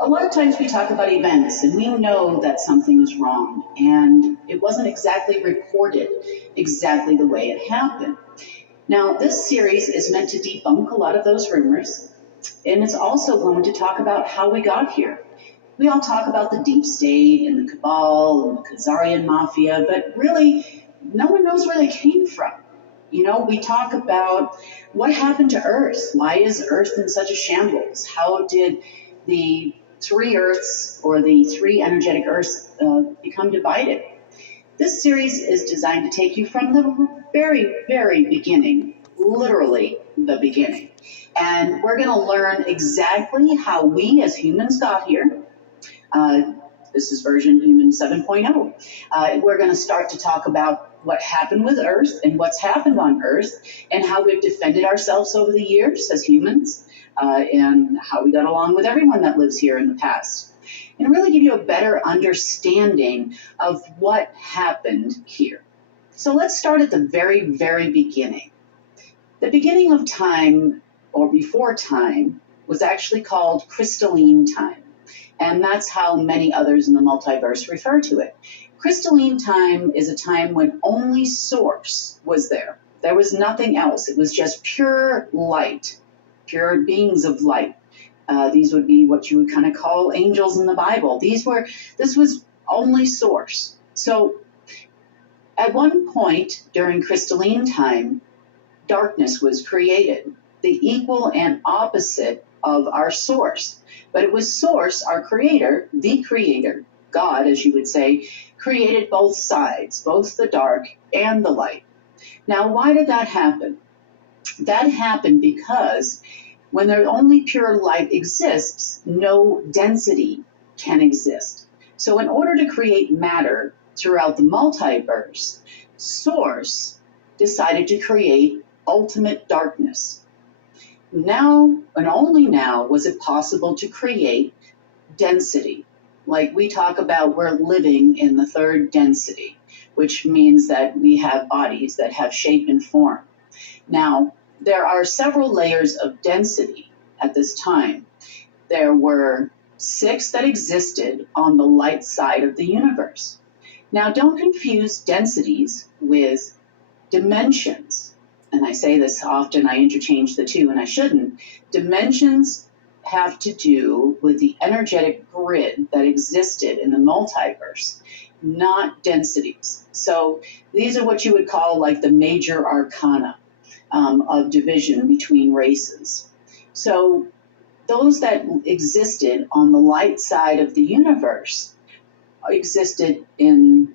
A lot of times we talk about events and we know that something is wrong and it wasn't exactly reported exactly the way it happened. Now, this series is meant to debunk a lot of those rumors, and it's also going to talk about how we got here. We all talk about the deep state and the cabal and the Khazarian mafia, but really, no one knows where they came from. We talk about what happened to Earth. Why is Earth in such a shambles? How did the three Earths or the three energetic Earths become divided? This series is designed to take you from the very, very beginning, literally the beginning. And we're going to learn exactly how we as humans got here. This is version human 7.0. We're going to start to talk about what happened with Earth and what's happened on Earth and how we've defended ourselves over the years as humans and how we got along with everyone that lives here in the past. And really give you a better understanding of what happened here. So let's start at the very, very beginning. The beginning of time, or before time, was actually called crystalline time. And that's how many others in the multiverse refer to it. Crystalline time is a time when only source was there. There was nothing else. It was just pure light, pure beings of light. These would be what you would kind of call angels in the Bible. This was only source. So at one point during crystalline time, darkness was created, the equal and opposite of our source. But it was source, our creator, the creator, God, as you would say, created both sides, both the dark and the light. Now, why did that happen? That happened because when there only pure light exists, no density can exist. So in order to create matter throughout the multiverse, Source decided to create ultimate darkness. Now, and only now, was it possible to create density. Like we talk about, we're living in the third density, which means that we have bodies that have shape and form. Now, there are several layers of density at this time. There were 6 that existed on the light side of the universe. Now, don't confuse densities with dimensions. And I say this often, I interchange the two, and I shouldn't. Dimensions have to do with the energetic grid that existed in the multiverse, not densities. So these are what you would call like the major arcana of division between races. So those that existed on the light side of the universe existed in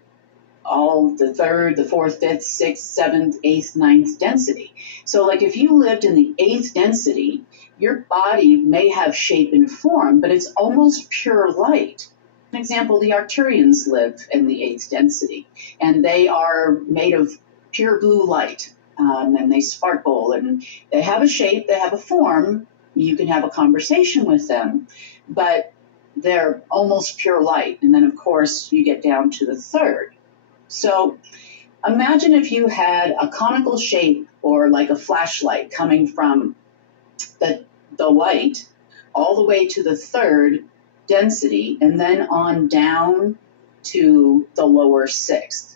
all the third, the fourth, fifth, sixth, seventh, eighth, ninth density. So like if you lived in the 8th density, your body may have shape and form, but it's almost pure light. For example, the Arcturians live in the 8th density, and they are made of pure blue light, and they sparkle, and they have a shape, they have a form. You can have a conversation with them, but they're almost pure light. And then, of course, you get down to the 3rd. So imagine if you had a conical shape or like a flashlight coming from the light all the way to the 3rd density and then on down to the lower 6th.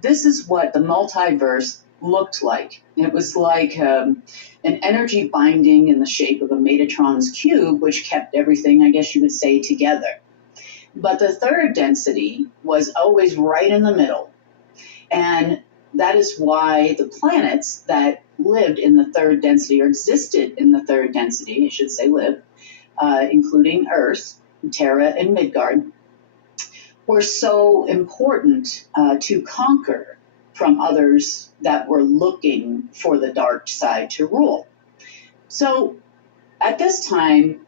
This is what the multiverse looked like. It was like an energy binding in the shape of a Metatron's cube, which kept everything, I guess you would say, together. But the 3rd density was always right in the middle. And that is why the planets that lived in the 3rd density, or existed in the 3rd density, I should say lived, including Earth, Terra, and Midgard, were so important to conquer from others that were looking for the dark side to rule. So at this time,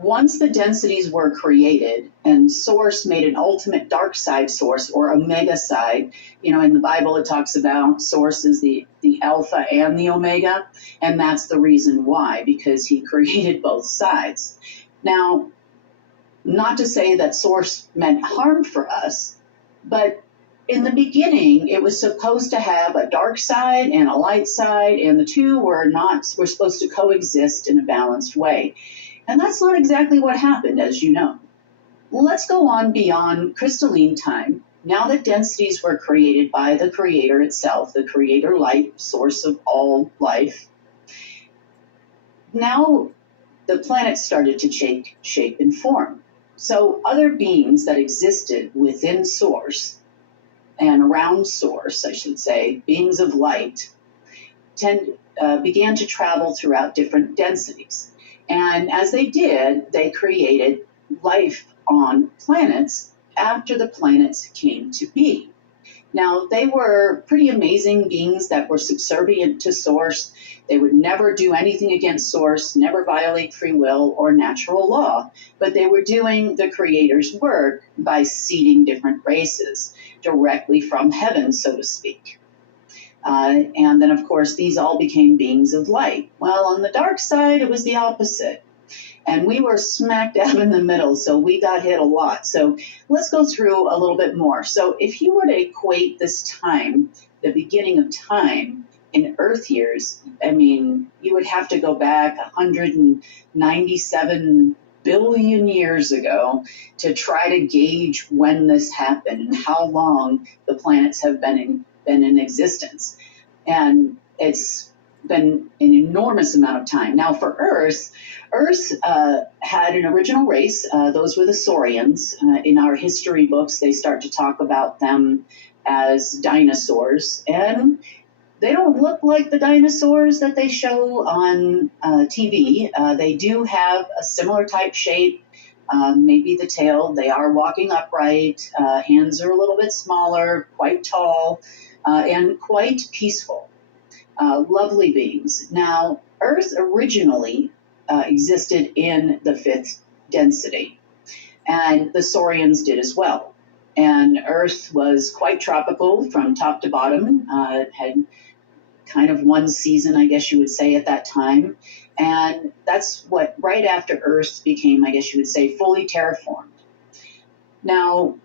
once the densities were created and Source made an ultimate dark side source or omega side, in the Bible it talks about Source is the alpha and the omega, and that's the reason why, because he created both sides. Now, not to say that Source meant harm for us, but in the beginning, it was supposed to have a dark side and a light side, and the two were supposed to coexist in a balanced way. And that's not exactly what happened, as you know. Let's go on beyond crystalline time. Now that densities were created by the creator itself, the creator light, source of all life, now the planets started to take shape and form. So other beings that existed within Source and around Source, I should say, beings of light, began to travel throughout different densities. And as they did, they created life on planets after the planets came to be. Now, they were pretty amazing beings that were subservient to Source. They would never do anything against Source, never violate free will or natural law, but they were doing the Creator's work by seeding different races directly from heaven, so to speak. And then, of course, these all became beings of light. Well, on the dark side, it was the opposite. And we were smack dab in the middle, so we got hit a lot. So let's go through a little bit more. So if you were to equate this time, the beginning of time, in Earth years, I mean, you would have to go back 197 billion years ago to try to gauge when this happened and how long the planets have been in existence. And it's been an enormous amount of time. Now for Earth had an original race. Those were the Saurians. In our history books, they start to talk about them as dinosaurs. And they don't look like the dinosaurs that they show on TV. They do have a similar type shape, maybe the tail. They are walking upright. Hands are a little bit smaller, quite tall, and quite peaceful. Lovely beings. Now, Earth originally existed in the fifth density, and the Saurians did as well. And Earth was quite tropical from top to bottom. It had kind of one season, I guess you would say, at that time. And that's what, right after Earth became, I guess you would say, fully terraformed. Now,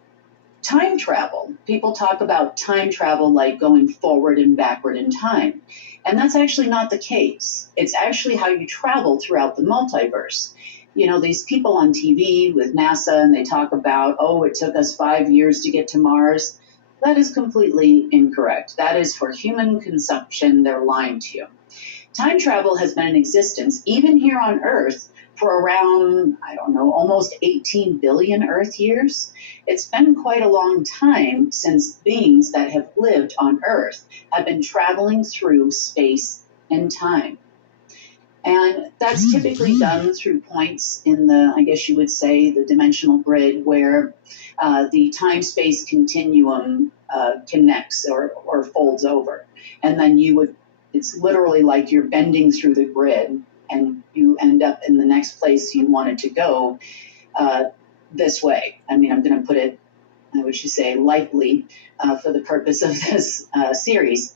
time travel, people talk about time travel like going forward and backward in time. And that's actually not the case. It's actually how you travel throughout the multiverse. You know, these people on TV with NASA, and they talk about, oh, it took us 5 years to get to Mars. That is completely incorrect. That is for human consumption. They're lying to you. Time travel has been in existence, even here on Earth, for around, I don't know, almost 18 billion Earth years. It's been quite a long time since beings that have lived on Earth have been traveling through space and time. And that's typically done through points in the, I guess you would say, the dimensional grid where the time-space continuum connects or folds over. And then it's literally like you're bending through the grid and you end up in the next place you wanted to go this way. I mean, I'm going to put it, I would say, lightly for the purpose of this series.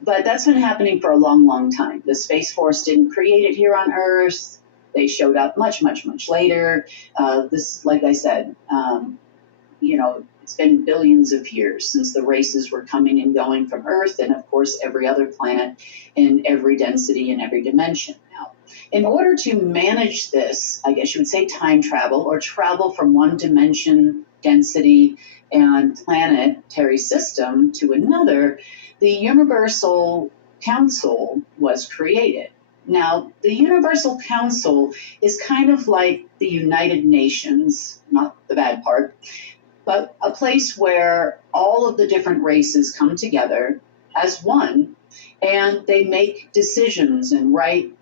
But that's been happening for a long, long time. The Space Force didn't create it here on Earth. They showed up much, much, much later. This, like I said, it's been billions of years since the races were coming and going from Earth and, of course, every other planet in every density and every dimension. Now, in order to manage this, I guess you would say time travel or travel from one dimension, density, and planetary system to another, the Universal Council was created. Now, the Universal Council is kind of like the United Nations, not the bad part, but a place where all of the different races come together as one, and they make decisions and write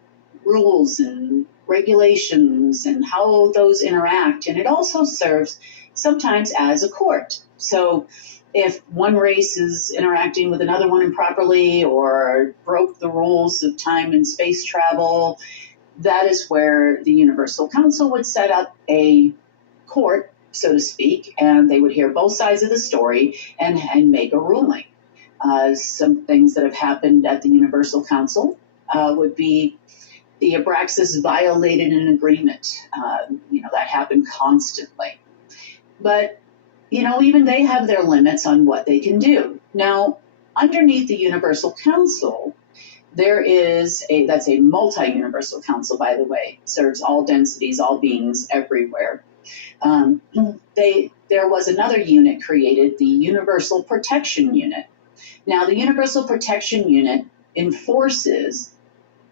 rules and regulations and how those interact. And it also serves sometimes as a court. So if one race is interacting with another one improperly or broke the rules of time and space travel, that is where the Universal Council would set up a court, so to speak, and they would hear both sides of the story and make a ruling. Some things that have happened at the Universal Council would be the Abraxas violated an agreement. That happened constantly. But even they have their limits on what they can do. Now, underneath the Universal Council, that's a multi-universal council, by the way, serves all densities, all beings everywhere. Um, there was another unit created, the Universal Protection Unit. Now, the Universal Protection Unit enforces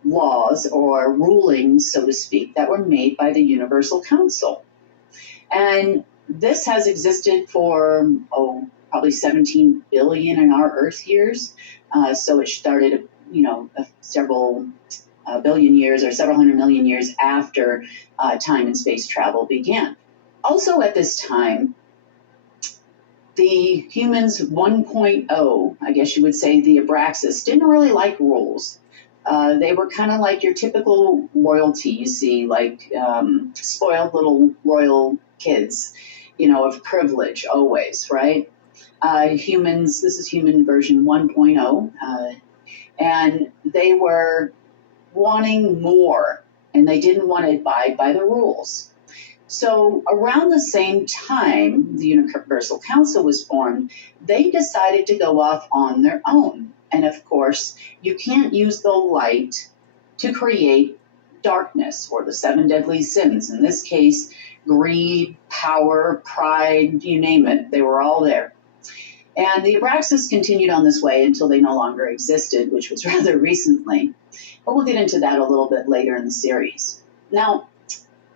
laws or rulings, so to speak, that were made by the Universal Council. And this has existed for, probably 17 billion in our Earth years. So it started, several billion years or several hundred million years after time and space travel began. Also at this time, the humans 1.0, I guess you would say the Abraxas, didn't really like rules. They were kind of like your typical royalty, you see, like spoiled little royal kids, of privilege always, right? Humans, this is human version 1.0, and they were wanting more, and they didn't want to abide by the rules. So around the same time the Universal Council was formed, they decided to go off on their own. And of course, you can't use the light to create darkness or the 7 deadly sins. In this case, greed, power, pride, you name it, they were all there. And the Abraxas continued on this way until they no longer existed, which was rather recently. But we'll get into that a little bit later in the series. Now,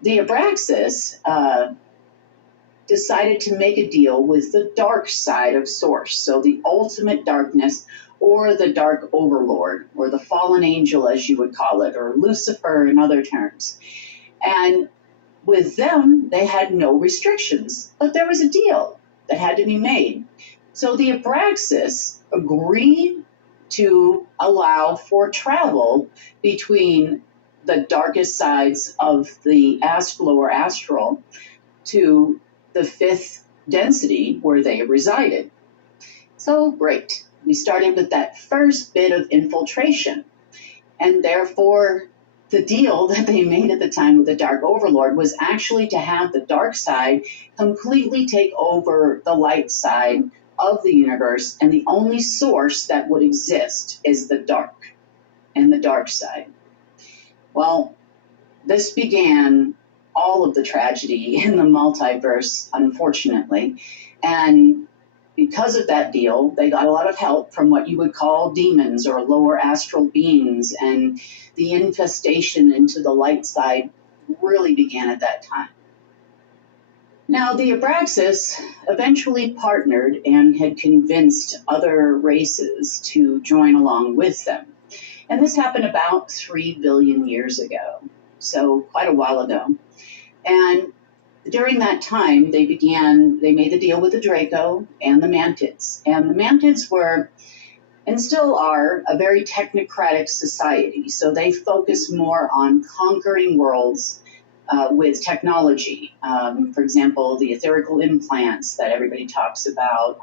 the Abraxas decided to make a deal with the dark side of Source, so the ultimate darkness, or the dark overlord, or the fallen angel, as you would call it, or Lucifer in other terms. And with them, they had no restrictions, but there was a deal that had to be made. So the Abraxas agreed to allow for travel between the darkest sides of the lower astral to the 5th density where they resided. So great. We started with that first bit of infiltration. And therefore, the deal that they made at the time with the Dark Overlord was actually to have the dark side completely take over the light side of the universe, and the only source that would exist is the dark and the dark side. Well, this began all of the tragedy in the multiverse, unfortunately. And because of that deal, they got a lot of help from what you would call demons or lower astral beings, and the infestation into the light side really began at that time. Now, the Abraxas eventually partnered and had convinced other races to join along with them. And this happened about 3 billion years ago, so quite a while ago. And during that time, they made the deal with the Draco and the Mantids. And the Mantids were, and still are, a very technocratic society. So they focus more on conquering worlds with technology. For example, the etherical implants that everybody talks about,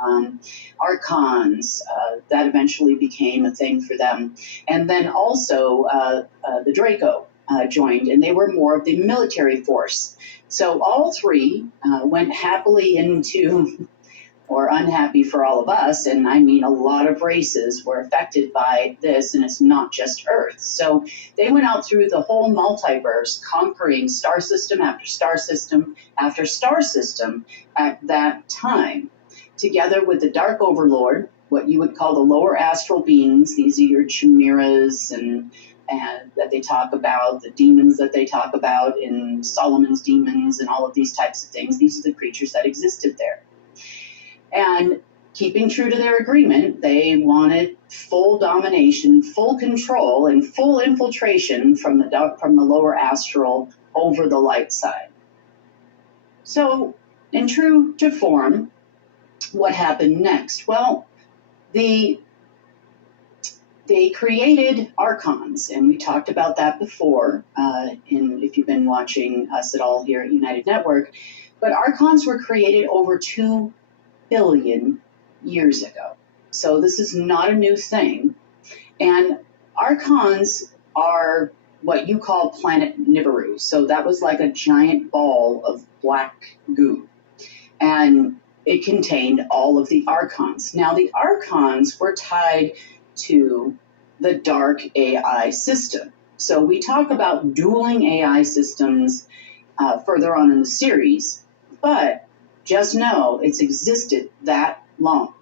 archons, that eventually became a thing for them. And then also the Draco joined, and they were more of the military force. So all three went happily into, or unhappy for all of us, and I mean a lot of races were affected by this, and it's not just Earth. So they went out through the whole multiverse, conquering star system after star system after star system at that time, together with the Dark Overlord, what you would call the lower astral beings. These are your chimeras and that they talk about, the demons that they talk about in Solomon's Demons and all of these types of things. These are the creatures that existed there. And keeping true to their agreement, they wanted full domination, full control, and full infiltration from the lower astral over the light side. So, in true to form, what happened next? Well, they created archons, and we talked about that before, if you've been watching us at all here at United Network. But archons were created over 2 billion years ago. So this is not a new thing. And archons are what you call planet Nibiru. So that was like a giant ball of black goo. And it contained all of the archons. Now, the archons were tied to the dark AI system. So we talk about dueling AI systems further on in the series. but just know it's existed that long.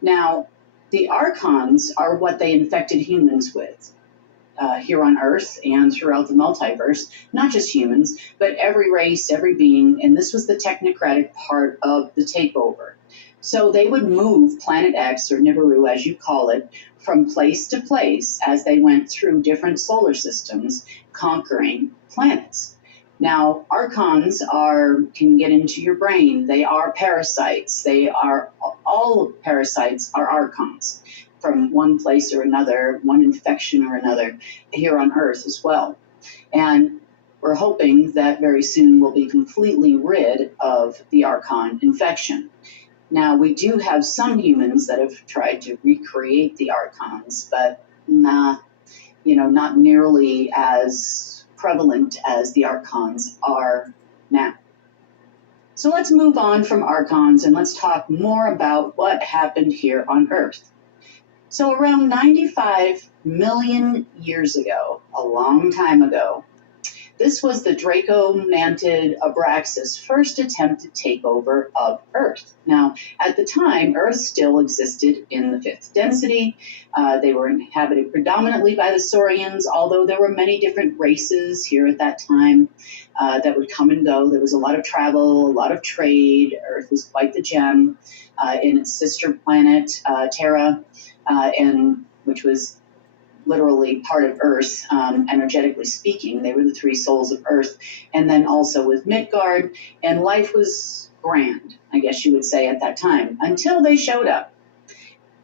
Now, the archons are what they infected humans with. Here on Earth and throughout the multiverse, not just humans, but every race, every being, and this was the technocratic part of the takeover. So they would move Planet X, or Nibiru as you call it, from place to place as they went through different solar systems, conquering planets. Now, archons can get into your brain. They are parasites. All parasites are archons from one place or another, one infection or another, here on Earth as well. And we're hoping that very soon we'll be completely rid of the archon infection. Now, we do have some humans that have tried to recreate the archons, but not nearly as prevalent as the archons are now. So let's move on from archons and let's talk more about what happened here on Earth. So around 95 million years ago, a long time ago, this was the Draco-mantid Abraxas' first attempted takeover of Earth. Now, at the time, Earth still existed in the fifth density. They were inhabited predominantly by the Saurians, although there were many different races here at that time that would come and go. There was a lot of travel, a lot of trade. Earth was quite the gem in its sister planet, Terra, and which was literally part of Earth, energetically speaking. They were the three souls of Earth. And then also with Midgard, and life was grand, I guess you would say at that time, until they showed up.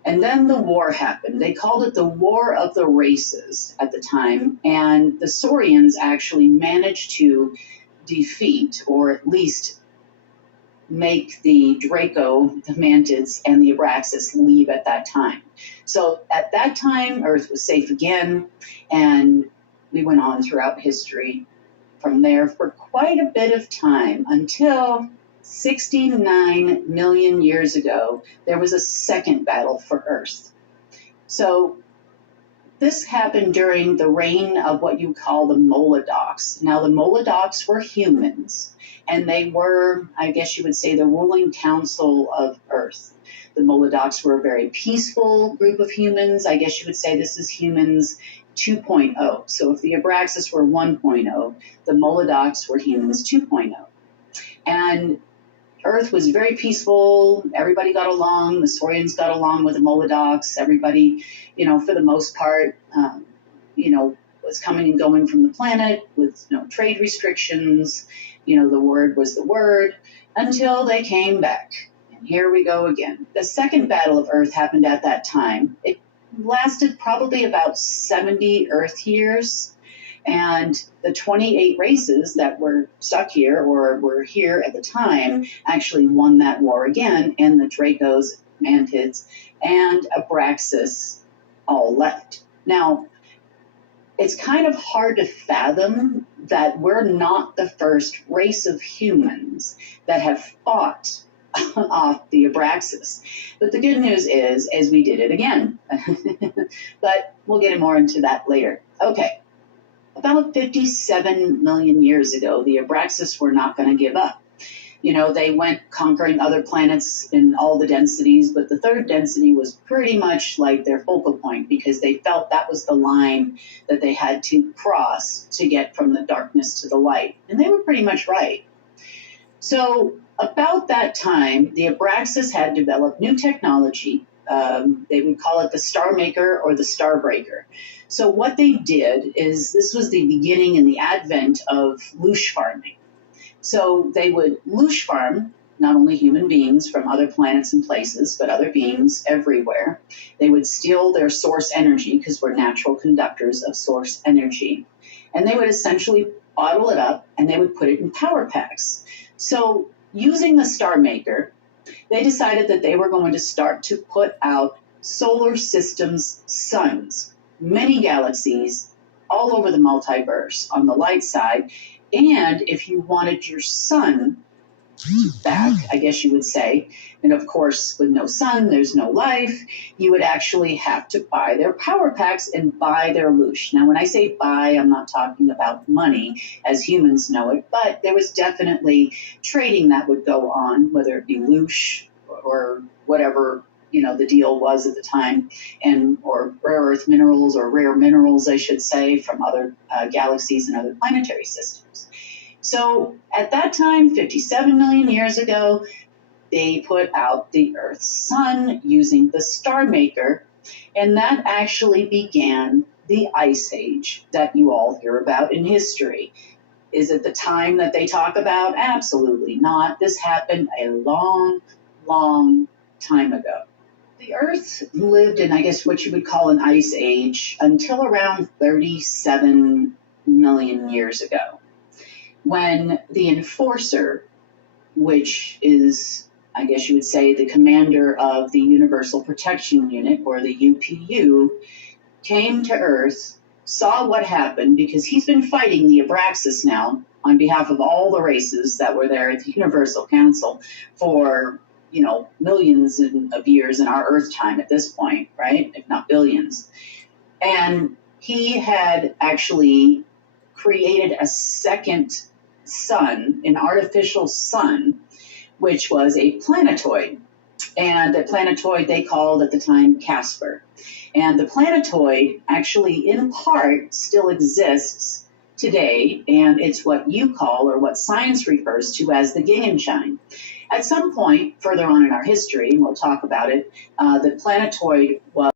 And then the war happened. They called it the War of the Races at the time, and the Saurians actually managed to defeat, or at least make the Draco, the Mantids, and the Abraxas leave at that time. So at that time, Earth was safe again, and we went on throughout history from there for quite a bit of time until 69 million years ago, there was a second battle for Earth. So this happened during the reign of what you call the Molodocs. Now, the Molodocs were humans, and they were, I guess you would say, the ruling council of Earth. The Molodocs were a very peaceful group of humans. I guess you would say this is humans 2.0. So if the Abraxas were 1.0, the Molodocs were humans 2.0. And Earth was very peaceful. Everybody got along. The Saurians got along with the Molodocs. Everybody, for the most part, was coming and going from the planet with no trade restrictions. The word was the word until they came back. And here we go again. The second battle of Earth happened at that time. It lasted probably about 70 Earth years. And the 28 races that were stuck here or were here at the time actually won that war again, and the Dracos, Mantids, and Abraxas all left. Now, it's kind of hard to fathom that we're not the first race of humans that have fought off the Abraxas. But the good news is we did it again. But we'll get more into that later. Okay. About 57 million years ago, the Abraxas were not going to give up. They went conquering other planets in all the densities, but the third density was pretty much like their focal point because they felt that was the line that they had to cross to get from the darkness to the light. And they were pretty much right. So about that time, the Abraxas had developed new technology. They would call it the Star Maker or the Star Breaker. So what they did is this was the beginning and the advent of loosh farming. So they would loosh farm not only human beings from other planets and places, but other beings everywhere. They would steal their source energy because we're natural conductors of source energy. And they would essentially bottle it up and they would put it in power packs. So using the Star Maker, they decided that they were going to start to put out solar systems suns, many galaxies all over the multiverse on the light side. And if you wanted your sun back, I guess you would say. And of course, with no sun, there's no life. You would actually have to buy their power packs and buy their loosh. Now, when I say buy, I'm not talking about money as humans know it, but there was definitely trading that would go on, whether it be loosh or whatever the deal was at the time, and or rare earth minerals, or rare minerals, I should say, from other galaxies and other planetary systems. So at that time, 57 million years ago, they put out the Earth's sun using the star maker, and that actually began the Ice Age that you all hear about in history. Is it the time that they talk about? Absolutely not. This happened a long, long time ago. The Earth lived in, I guess, what you would call an ice age until around 37 million years ago, when the enforcer, which is, I guess you would say, the commander of the Universal Protection Unit, or the UPU, came to Earth, saw what happened, because he's been fighting the Abraxas now on behalf of all the races that were there at the Universal Council for, millions of years in our Earth time at this point, right? If not billions. And he had actually created a second sun, an artificial sun, which was a planetoid. And the planetoid they called at the time Casper. And the planetoid actually, in part, still exists today, and it's what you call, or what science refers to as, the Gegenschein. At some point further on in our history, and we'll talk about it, the planetoid was